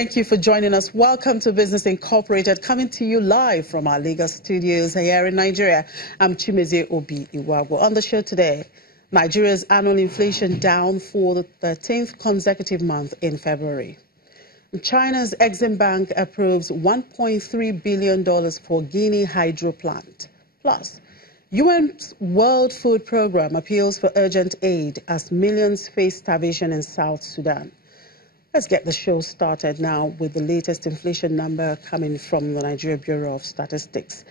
Thank you for joining us. Welcome to Business Incorporated, coming to you live from our Lagos studios here in Nigeria. I'm Chimeze Obi Iwago. On the show today, Nigeria's annual inflation down for the 13th consecutive month in February. China's Exim Bank approves $1.3 billion for Guinea hydro plant. Plus, UN's World Food Programme appeals for urgent aid as millions face starvation in South Sudan. Let's get the show started now with the latest inflation number coming from the Nigeria Bureau of Statistics.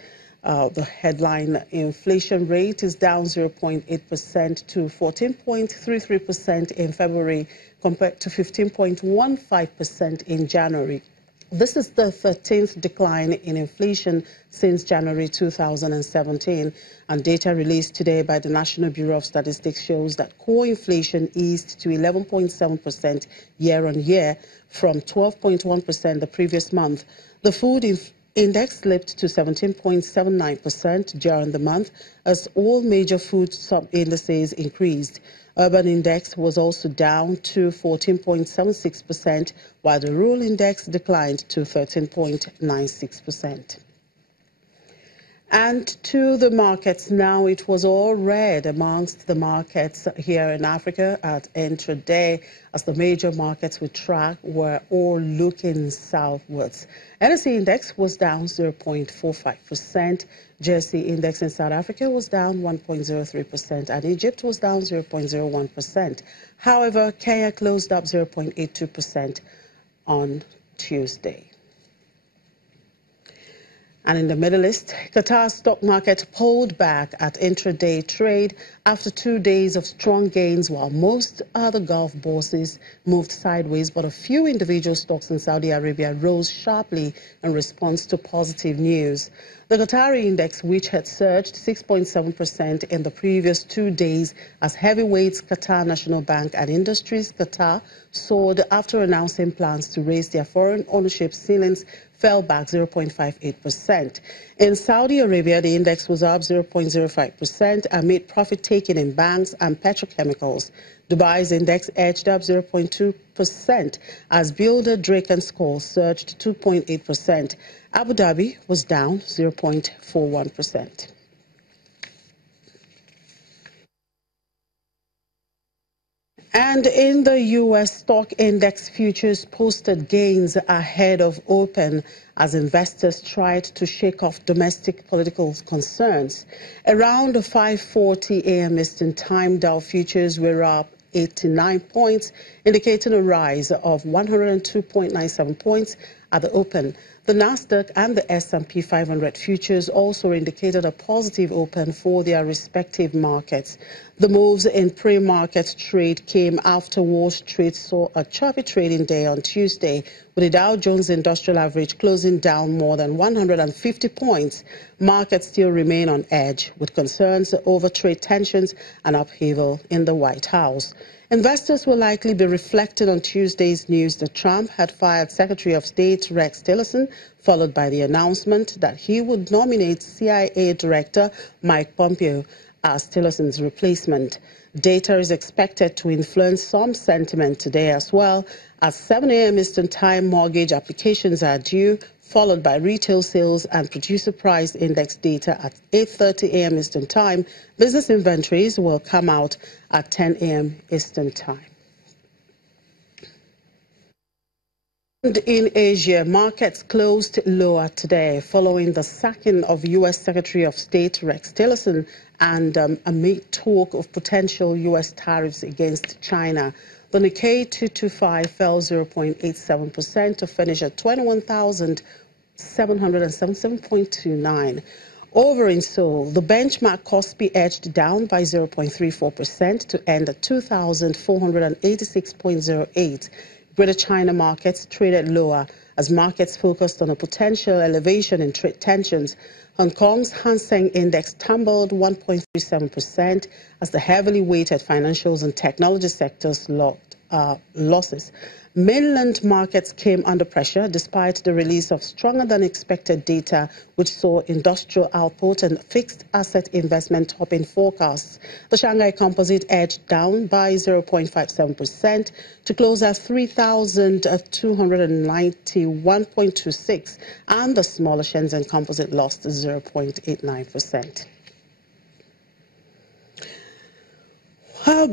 The headline inflation rate is down 0.8% to 14.33% in February compared to 15.15% in January. This is the 13th decline in inflation since January 2017, and data released today by the National Bureau of Statistics shows that core inflation eased to 11.7% year-on-year from 12.1% the previous month. The food index slipped to 17.79% during the month as all major food sub-indices increased. Urban index was also down to 14.76%, while the rural index declined to 13.96%. And to the markets now, it was all red amongst the markets here in Africa at intraday, as the major markets we track were all looking southwards. NSE index was down 0.45%. Jersey index in South Africa was down 1.03%, and Egypt was down 0.01%. However, Kenya closed up 0.82% on Tuesday. And in the Middle East, Qatar's stock market pulled back at intraday trade after 2 days of strong gains, while most other Gulf bourses moved sideways, but a few individual stocks in Saudi Arabia rose sharply in response to positive news. The Qatari index, which had surged 6.7% in the previous 2 days as heavyweights Qatar National Bank and Industries Qatar soared after announcing plans to raise their foreign ownership ceilings, fell back 0.58%. In Saudi Arabia, the index was up 0.05% amid profit-taking in banks and petrochemicals. Dubai's index edged up 0.2% as builder Drake & Scholl surged 2.8%. Abu Dhabi was down 0.41%. And in the U.S., stock index futures posted gains ahead of open as investors tried to shake off domestic political concerns. Around 5:40 a.m. Eastern Time, Dow futures were up 89 points, indicating a rise of 102.97 points at the open. The Nasdaq and the S&P 500 futures also indicated a positive open for their respective markets. The moves in pre-market trade came after Wall Street saw a choppy trading day on Tuesday, with the Dow Jones Industrial Average closing down more than 150 points. Markets still remain on edge, with concerns over trade tensions and upheaval in the White House. Investors will likely be reflecting on Tuesday's news that Trump had fired Secretary of State Rex Tillerson, followed by the announcement that he would nominate CIA Director Mike Pompeo as Tillerson's replacement. Data is expected to influence some sentiment today as well, as 7 a.m. Eastern Time mortgage applications are due, followed by retail sales and producer price index data at 8:30 a.m. Eastern Time. Business inventories will come out at 10 a.m. Eastern Time. And in Asia, markets closed lower today following the sacking of U.S. Secretary of State Rex Tillerson and amid talk of potential U.S. tariffs against China. The Nikkei 225 fell 0.87% to finish at 21,777.29. Over in Seoul, the benchmark Kospi edged down by 0.34% to end at 2,486.08. Greater China markets traded lower as markets focused on a potential elevation in trade tensions. Hong Kong's Hang Seng Index tumbled 1.37% as the heavily weighted financials and technology sectors logged losses. Mainland markets came under pressure despite the release of stronger than expected data, which saw industrial output and fixed asset investment topping forecasts. The Shanghai Composite edged down by 0.57% to close at 3,291.26, and the smaller Shenzhen Composite lost 0.89%.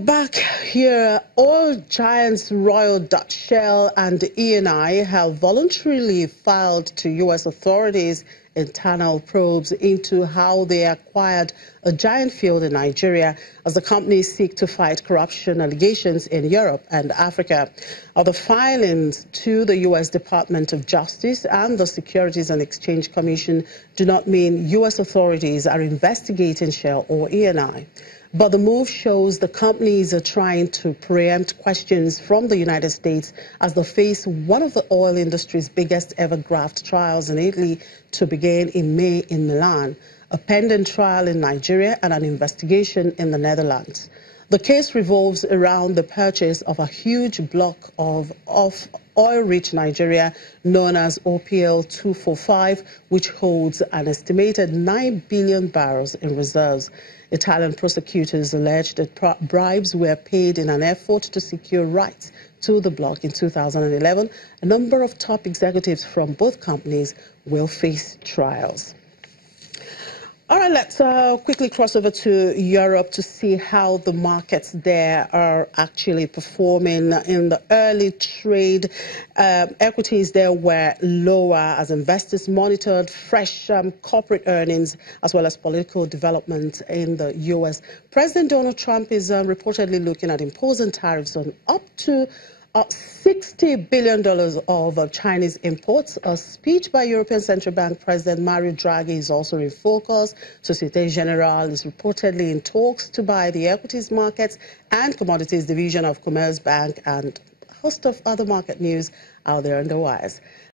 Back here, oil giants Royal Dutch Shell and ENI have voluntarily filed to U.S. authorities internal probes into how they acquired a giant field in Nigeria as the companies seek to fight corruption allegations in Europe and Africa. The filings to the U.S. Department of Justice and the Securities and Exchange Commission do not mean U.S. authorities are investigating Shell or ENI. But the move shows the companies are trying to preempt questions from the United States as they face one of the oil industry's biggest ever graft trials in Italy to begin in May in Milan, a pending trial in Nigeria and an investigation in the Netherlands. The case revolves around the purchase of a huge block of oil-rich Nigeria known as OPL 245, which holds an estimated 9 billion barrels in reserves. Italian prosecutors alleged that bribes were paid in an effort to secure rights to the block in 2011. A number of top executives from both companies will face trials. All right, let's quickly cross over to Europe to see how the markets there are actually performing. In the early trade, equities there were lower as investors monitored fresh corporate earnings as well as political development in the U.S. President Donald Trump is reportedly looking at imposing tariffs on up to $60 billion of Chinese imports. A speech by European Central Bank President Mario Draghi is also in focus. Societe Generale is reportedly in talks to buy the equities markets and commodities division of Commerzbank, and a host of other market news out there on the wires.